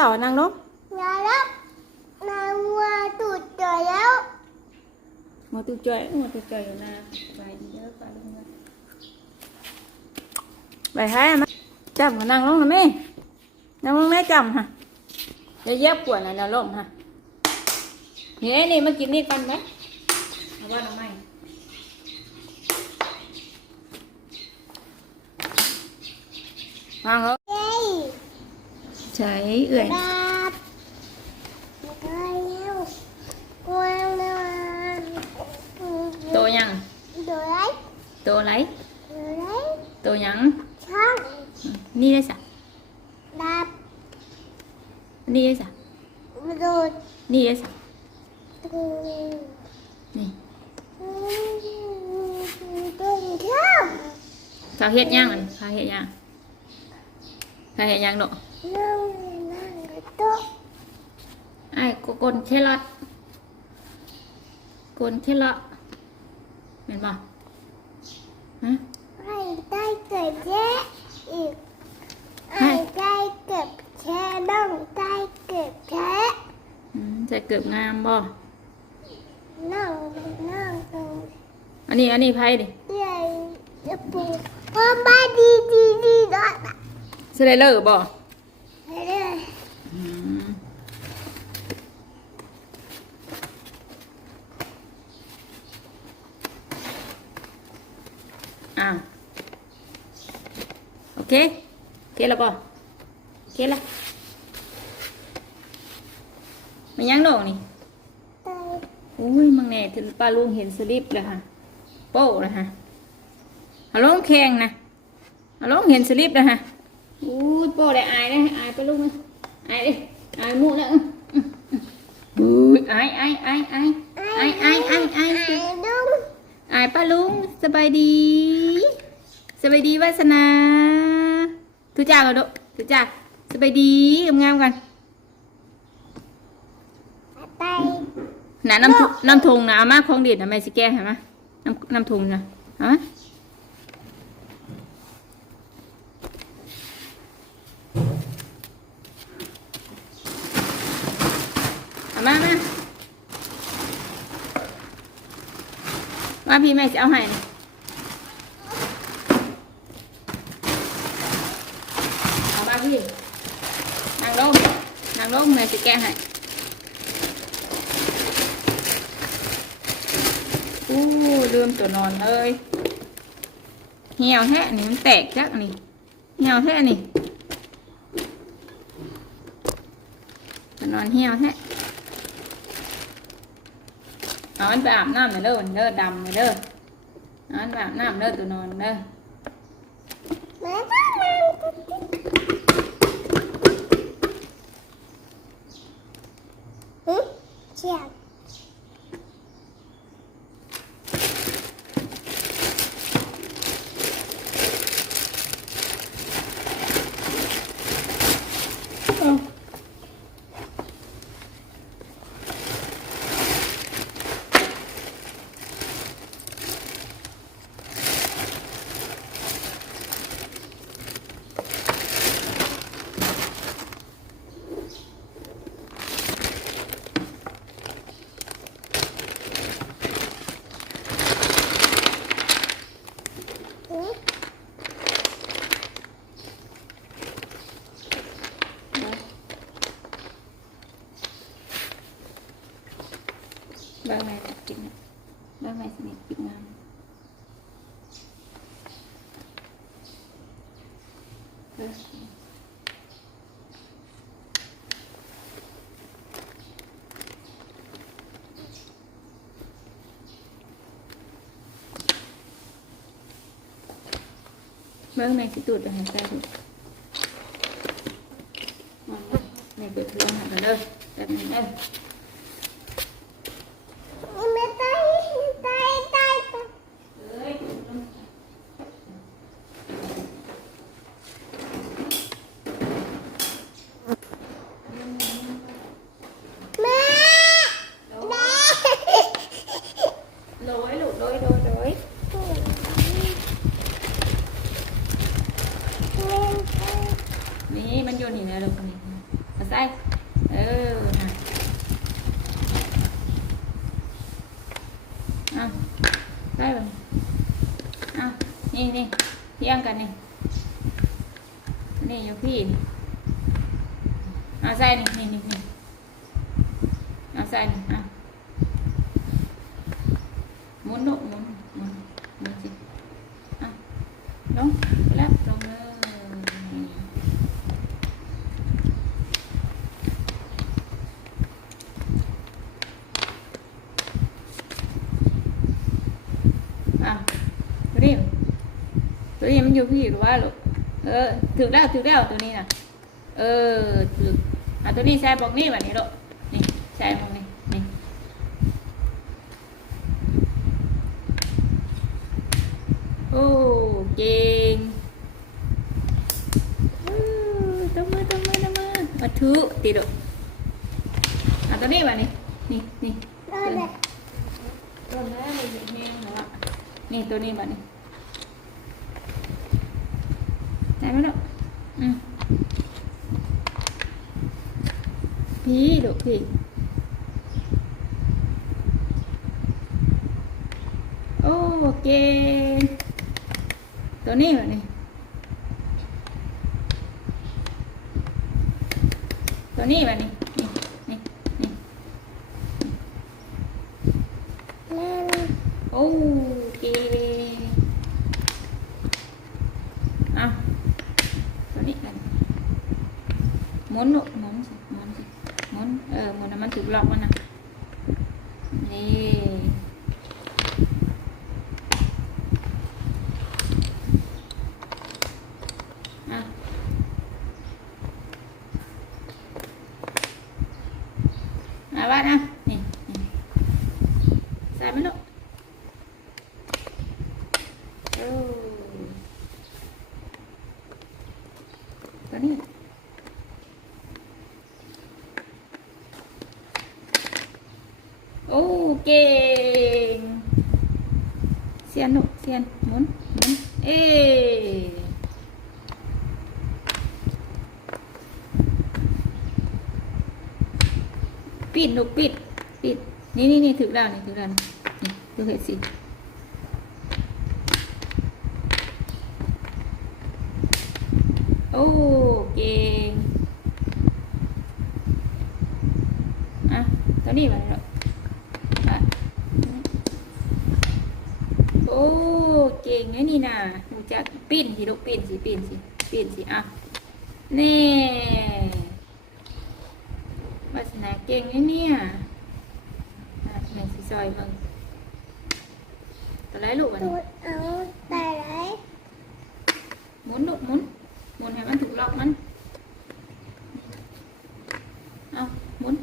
เก่านั่งนกนางนกนางงัวตูดจ่อยแล้วงัวตูดจ่อยงัวตูดจ่อยอยู่นาไปเยอะไปลงมาไปให้มาจับนางลงนะแม่นางลงได้จำฮะจะแยบปวดนะนางลมฮะเนี่ยนี่มากินนี่กันไหมเอาว่าทำไมมาเหรอ Cháy ừ. ưỡi Tô nhăn Tô lấy. Tô nhắn. Ừ, Ni đây sao Đạp. Ni đây sao Rồi Ni đây sao Nè Sao hết nhang Sao hết nhang? Sao hết nhang độ? ไอ้กกลเคลอดกลเคลอดเห็นป่ะฮะให้ได้เกิดแย่อีกให้ได้เกิดแช่บ้างได้เกิดแช่อืมจะเกือบงามบ่นั่งนั่งตรงอันนี้อันนี้ไพ่ดิเดี๋ยวจะปูพ่อบ้านดีดีดีด้วยนะสไลเลอร์บ่ ไปเลย อืมอ้าวโอ เค โอเคแล้วบ่โอเคแล้วมันยังดอกนี่ไปอุ้ยมังแน่ถึงป้าลุงเห็นสลิปเลยค่ะโป้เลยค่ะเอาลงแข่งนะเอาลงเห็นสลิปเลยค่ะอุ้ยโป้ได้อายเลยอายไปลุงเลยอายดิอายมุแล้วอื้ออื้ออื้ออุ้ยอายอายอายอายอายอายอายอายไอ้ดุ้งอายป้าลุงสบายดี สบายดีวาสนา ทุจ้าเราดูทุจ้าสบายดีงามๆกันไปน่ะน้ำทุน้ำทุงนะเอามาของเด็ดนะแม่สิแก้ให้มาน้ำน้ำทุงนะเอามาเอามามามาพี่แม่จะเอาให้นี่เ gì? Nàng đôn nàng đôn mẹ chị kẹo này u lươm tổ nòn ơi. Heo thế này nó tẹt chắc này. Heo thế này. Tổ nòn heo thế. Nó ăn bảm nam này đâu nó đầm này đâu nó ăn bảm nam đâu tổ nòn đâu ไหมจิกนะบ้าไหมสนิทจิกงามเมื่อแม่สิตูดไปหาใส่ถูกแม่เปิดเรื่องหากันเลยแบบนี้เลย ไม่ตายตายตายตาย เอ้ย แม่แม่ โรยลูกโรยโรยโรยนี่มันโยนหินอะไรลูกนี่มาใส่ นี่นี่เที่ยงกันนี่นี่อยู่พี่นี่เอาใส่นี่นี่นี่นี่เอาใส่นี่เอาหมุนลูกหมุนหมุนหมุนสิเอาลงแล้วลงเลยนี่อะตัวนี้ ตัวนี้มันอยู่พี่หรือว่าลูกเออถึงแล้วถึงแล้วตัวนี้น่ะเออถึงอะตัวนี้ใส่บอกนี่แบบนี้ลูกนี่ใส่บอกนี่นี่โอ้เก่งอู้ตบมือตบมือตบมือมาถือตีลูกอะตัวนี้แบบนี้นี่นี่นั่นแหละตัวแรกเลยเห็นแม่งแล้วอะนี่ตัวนี้แบบนี้ได้ไหมลูกอืม พี่ลูกพี่โอ้เก่งตัวนี้แบบนี้ตัวนี้แบบนี้นี่นี่นี่ นั่น โอ้เก่งอะตัวนี้กันหมุนลูกหมุนสิหมุนสิหมุนเออหมุนให้มันถูกล็อกมันนะนี่ อะมาบ้านนะนี่ใส่ไหมลูกโอ้ตัวนี้โอ้เก่งเสียนหนุเสียนหมุนหมุนเอ้ปิ ดหนุปิด ปิด นี่นี่นี่ถึงแล้วนี่ถึงแล้วนี่ดูเห็ดสิโอ้เก่งอะตัวนี้มาแล้วโอ้เก่งไอ้นี่นะหนูจะปิ้นสิลูกปิ้นสิปิ้นสิปิ้นสิอะนี่ เก่งไอ้เนี่ยอะแม่สิซอยมึงตัวไรลูกอันตูนี้ดเอาแต่ไรหมุนลูกหมุนหมุนให้มันถูกล็อกมันเอาหมุน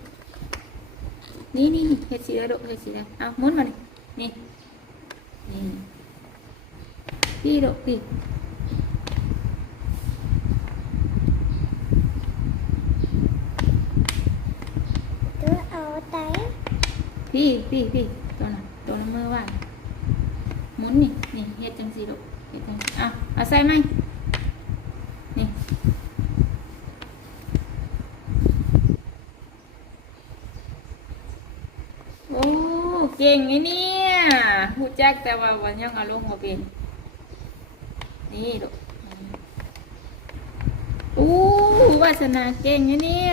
นี่นี่นี่เฮ็ดสีอะไรลูกเฮ็ดสีอะไรเอาหมุนมานี่นี่นี่พี่ลูกพี่ ตูดเอาแต่ พี่พี่พี่ตัวน่ะตัวน้ำมือว่านหมุนนี่นี่เฮ็ดจังสีลูกเฮ็ดจังสีเอาเอาใส่ไหมนี่โอ้เก่งไอ้เนี่ยหูจักแต่ว่าวันยังเอาลงมาเป็นนี่ลูกอู้วาสนาเก่งไอ้เนี่ย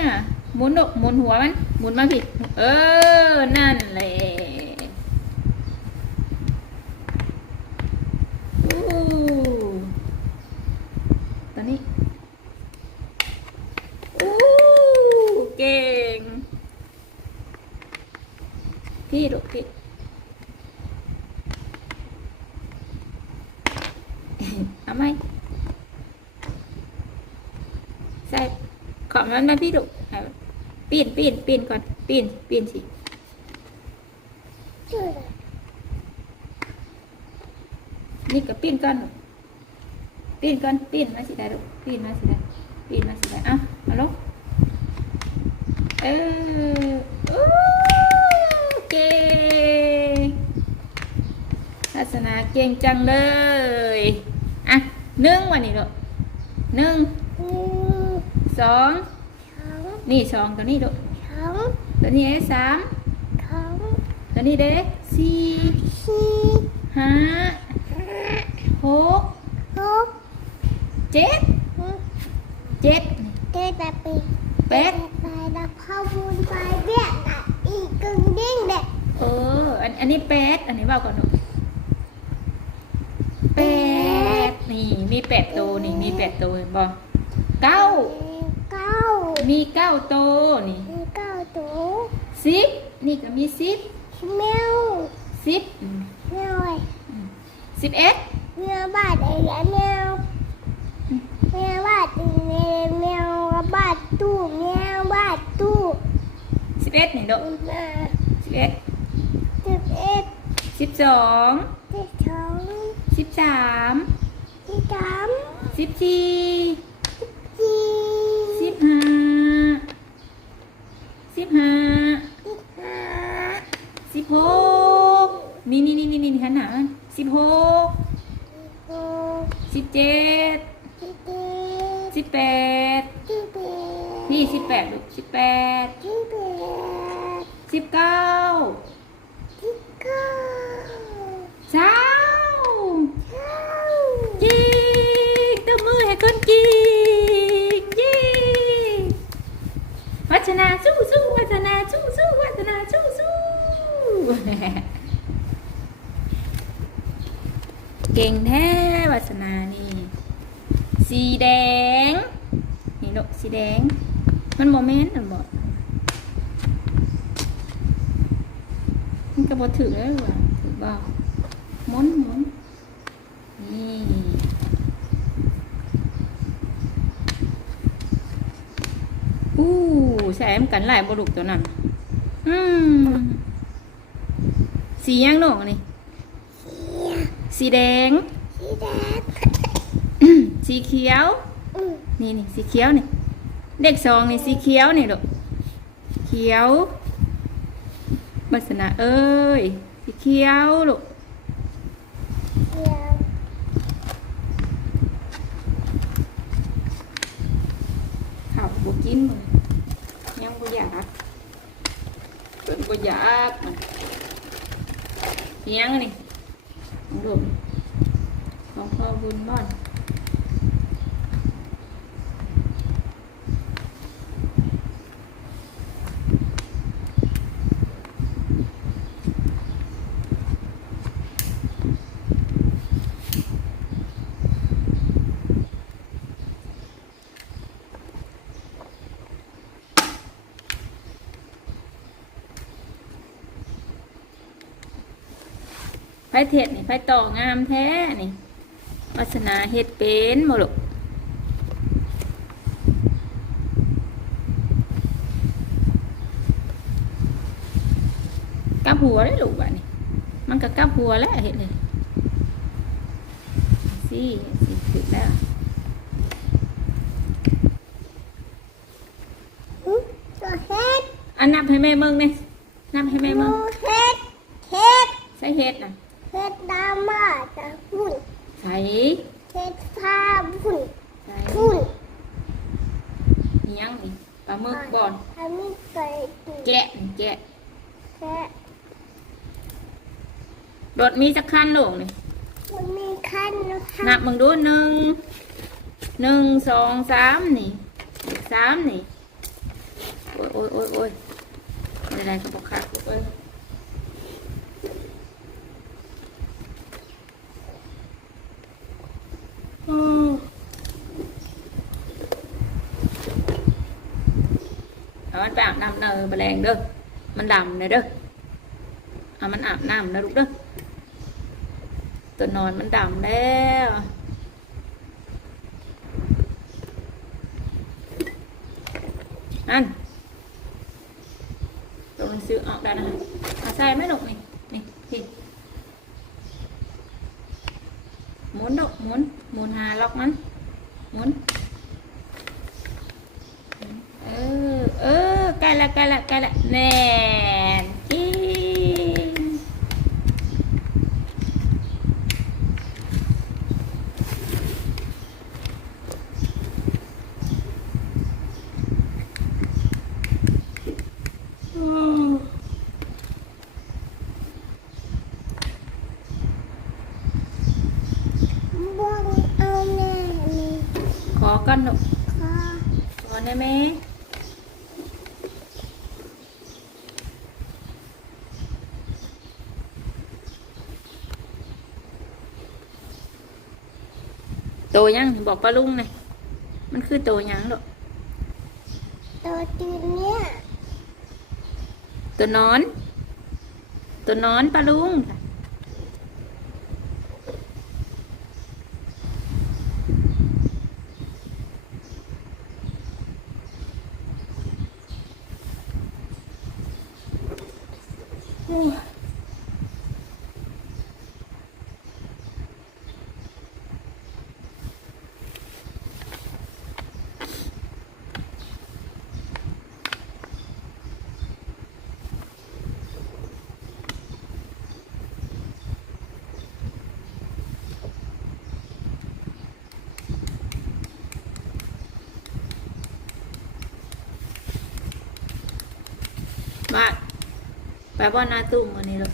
หมุนลูกหมุนหัวมันหมุนมาพี่ เออ นั่นแหละอู้ตอนนี้อู้เก่ง พี่ลูกพี่เอาไหมใส่ขอบมันนะพี่ลูกปีนปีนปีนก่อน ปีนปีนสิตูดนี่ก็ปีนก่อนลูกปีนก่อนปีนมาสิได้ลูกปีนมาสิได้ปีนมาสิได้เอาเอาลงเอออู้เก่งลักษณะเก่งจังเลยอะหนึ่งวันนี้ลูกหนึ่งอืมสองสองนี่สองตัวนี้ลูกสอง ตัวนี้ได้สามสองตัวนี้ได้สี่สี่ห้าห้าหกเจ็ดเจ็ดเจ็ดแบบปีแปดไปแล้วข้าบุญไปเบี้ยอีกกึ่งดิ้งเด็กเอออันอันนี้แปดอันนี้เบาก่อนเนาะแปดนี่มีแปดตัวนี่มีแปดตัวเห็นบ่เก้าเก้ามีเก้าตัวนี่ สิบนี่ก็มีสิบแมวสิบอืมแมวไอ้สิบเอ็ดแมวบ้านไอ้แมวแมวบ้านแมวแมวบ้านตู้แมวบ้านตู้สิบเอ็ดนี่ลูกมาสิบเอ็ดสิบเอ็ดสิบสองสิบสองสิบสามสิบสามสิบสี่สี่สิบห้าสิบห้าสิบห้าสิบ หกนี่นี่นี่นี่นี่หันหนาดสิบหกสิบเจ็ดสิบแปดนี่สิบแปดลูกสิบแปดสิบเก้า สิบเก้า เช้า เก้า จีกตัวมือให้คนจีกจีวัฒนาสู้สู้วัฒนาสู้สู้วัฒนาสู้สู้ เก่งแท้วัฒนานี่ สีแดง นี่ลูกสีแดง มันโมเมนต์มันบอกมันก็บอถือแล้วหรอถือบอกมุนมุนนี่อู้ใส่มกันหลายบรุกตัวนั้นอืม สียังหนองนี่ สีแดง สีแดง สีเขียวอืมนี่นี่สีเขียวนี่ เด็กสองนี่สีเขียวนี่ลูกเขียวบัสนาเอ้ย สีเขียวลูก เขียว ข้าวบกินมันยังบ่อยากเปิดบ่อยากมันสียังนี่ของลูก ของพ่อบุญบ้านไผเทศนี่ไผต่องามแท้นี่ วัสนาเฮ็ดเป็นบ่ลูกกลับหัวได้ลูกบ้านี่มันก็กลับหัวแล้วเห็นเลยสิสิถึงแล้วอืมตัวเฮ็ดอันนับให้แม่เมืองเนี่ยนับให้แม่หเมืนูองเฮ็ดเฮ็ดใส่เห็ดนะเฮ็ดดามาจะหุ่น ใส่เฮ็ดผ้าหุ่นใส่หุ่นอิหยังนี่ปลาหมึกบอนอันนี้เกิดขึ้นแกะนี่แกะแค่รถมีจักคันลูกนี่มันมีขั้นนะคะนับมึงดูหนึ่งหนึ่งสองสามนี่สามนี่โอ้ยโอ้ยโอ้ยโอ้ยอะไรก็บอกขาดลูกเอ้ยอืม เอา มันไปอาบน้ำเนยแมลงเด้อมันดำเลยเด้อเอามันอาบน้ำนะลูกเด้อตัวนอนมันดำแล้ว อันตัวหนังสือออกได้นะเอาใส่ไหมลูกนี่ นี่พี่หมุนลูกหมุน หมุนหาล็อกมัน หมุน เออ เออใกล้ ละใกล้ละใกล้ละแน่นจริงอืม กันลูก ขอ ขอได้ไหม โตยังบอกป้าลุงเลยมันคือโตยังลูกตัวตีเนี่ยตัวนอน ตัวนอนป้าลุง บ้านไปบ้านนาตุ้มวันนี้เลย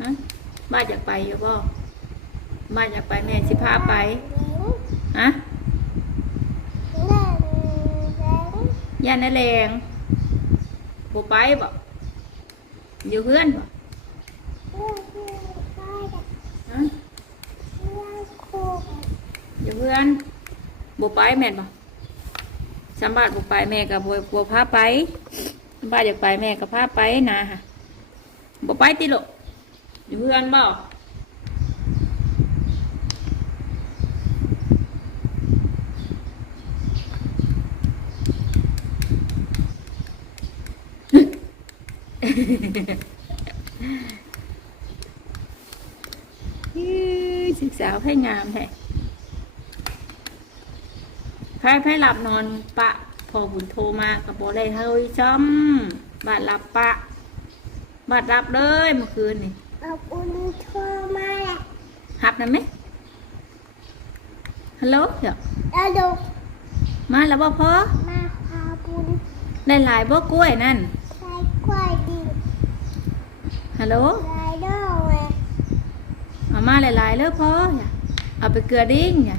ฮะบ้านอยากไปอยู่บ่บ้านอยากไปแม่สิพาไปฮะเล่นเล่นย่านนาแรงบ่ไปบ่อยู่เพื่อนบ่เล่นเล่นไปกับฮะเล่นคู่อยู่เพื่อนบ่ไปแม่นบ่สามบาทบ่ไปแม่ก็บ่บ่พาไป บ้านอยากไปแม่ก็พาไปนะฮะบ่ไปติลูกอยู่เพื่อนบ่อื้อศึกษาให้งามแท้ไพ่ไพ่หลับนอนปะ พอบุญโทรมากับโบได้เฮ้ยจ้อมบาดหลับปะ บาดหลับเลยเมื่อคืนนี่เอาอุ่นทั่วมาแหละหับนะไหมฮัลโหลเดี๋ยวแล้วดูมาแล้วบ่พอมาพาบุญได้หลายบ่กล้วยนั่นใช้กล้วยดิฮัลโหลไรดอลเลยเอามาหลายๆเลยพออย่าเอาไปเกลือดิ้งอย่า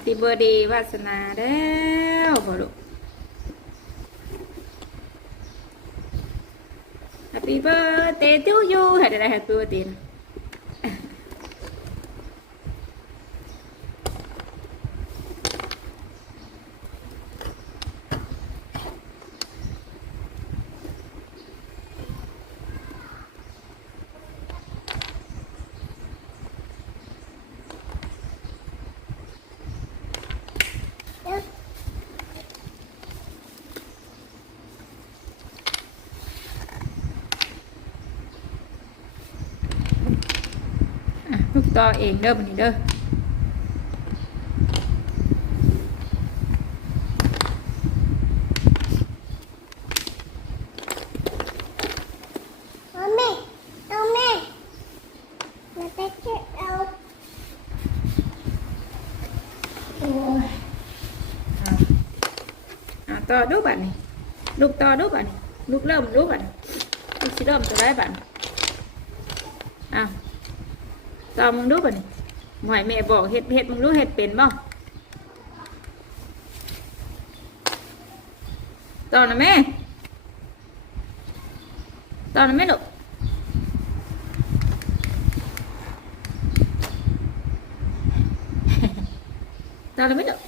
ตติเบอร์ดีวาสนาแล้วบ่ลูก Happy birthday to you ให้ได้ Happy birthday นะ เดี๋ยว อะลูก ต่อเองเด้อบันนี้เด้อเอาแม่เอาแม่มาไปเก็บเอาโอ้ยเอาอะต่อดูบัดนี้ลูกต่อดูบัดนี้ลูกเริ่มดูบัดนี้ลูกสิเริ่มจะได้บัดนี้อ้าว ต่อมึงดูบัดนี้หมอยแม่บอกเฮ็ดเฮ็ดมึงรู้เฮ็ดเป็นบ่ต่อนะแม่ต่อนะแม่ลูกต่อเลยไม่จบ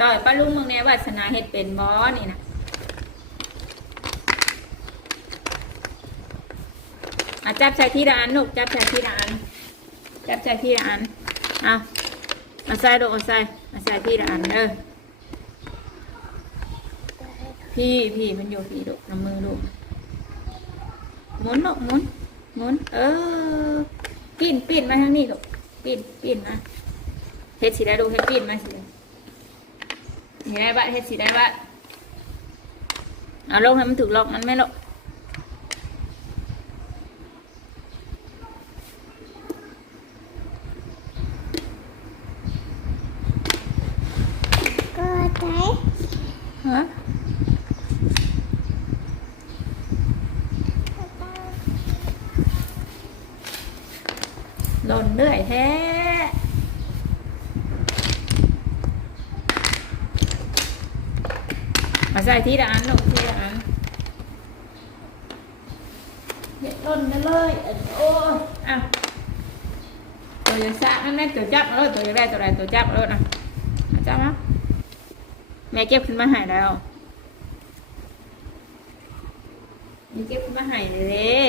ต่อยป้าลุงมึงเนี่ยวาสนาเฮ็ดเป็นบอนี่นะอะ จับใส่ที่ร้านลูกจับใส่ที่ร้าน จับใส่ที่ร้านเอาเอาใส่ลูกเอาใส่เอาใส่ที่ร้านเออพี่พี่มันอยู่พี่ลูกน้ำมือลูกหมุนลูกหมุนหมุน เออปีนปีนมาทางนี้ลูกปีนปีนมาเฮ็ดสีได้ดูเฮ็ดปีนมาสิเห็นได้บะเฮ็ดสีได้บะเอาลงให้มันถูกล็อกมันไม่ล็อก ก็ใช้ฮะหล่นเรื่อยแท้มาใส่ทีละอันลูกทีละอันเฮ็ดหล่นนั่นเลยเอิ้นโอ้อ้าวตัวจะสะนั่นแม่ตัวจับเอาเลยตัวจะได้ตัวใดตัวจับเอาเลยนะ ม่เก็บขึ้นมาหายแล้วแม่เก็บขึ้นมาหายเลย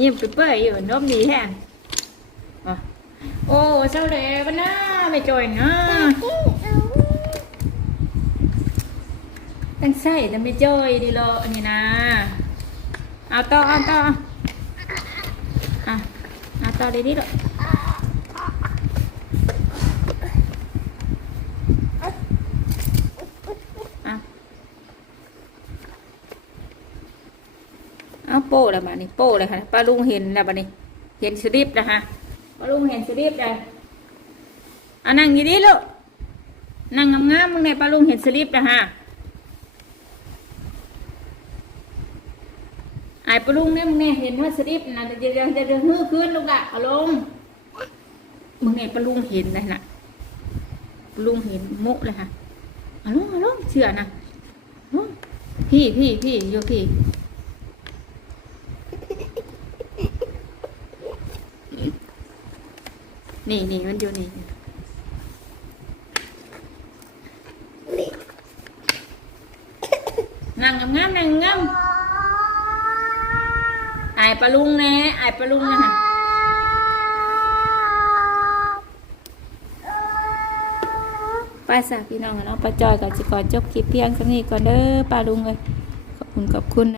ยิ้มเปื่อยๆอยู่นมดีแฮะอ๋อโอ้เศร้าเลยวันน่าไม่จอยนะเอาตั้งใส่แต่ไม่จอยดีโลอันนี้นะเอาต่อเอาต่ออะเอาต่อดีดีๆลูกอะเอา โป้แล้วบ้านี้โป้เลยค่ะป้าลุงเห็นแล้วบ้านี้ เห็นสลิปแล้วฮะป้าลุงเห็นสลิปเลยอะนั่งดีดีลูกนั่งงามๆมึงในป้าลุงเห็นสลิปแล้วฮะไอ้ปลุงเนี่ยมึงเนี่ยเห็นว่าสลิปนะจะจะจะจะฮือขึ้นลูกละเอาลงมึงเนี่ยป้าลุงเห็นเลยนะป้าลุงเห็นมุเลยค่ะเอาลงเอาลงเชื่อนะพี่พี่พี่โยพี่ นี่นี่มันอยู่นี่นั่งงามๆนั่งงามๆไอ้ปลาลุงแน่ไอ้ปลาลุงนะฮะป้าสาวพี่น้องเนาะป้าจอยกับจิกอจบคลิปเพียงสักนี้ก่อนเด้อป้าลุงเลยขอบคุณขอบคุณ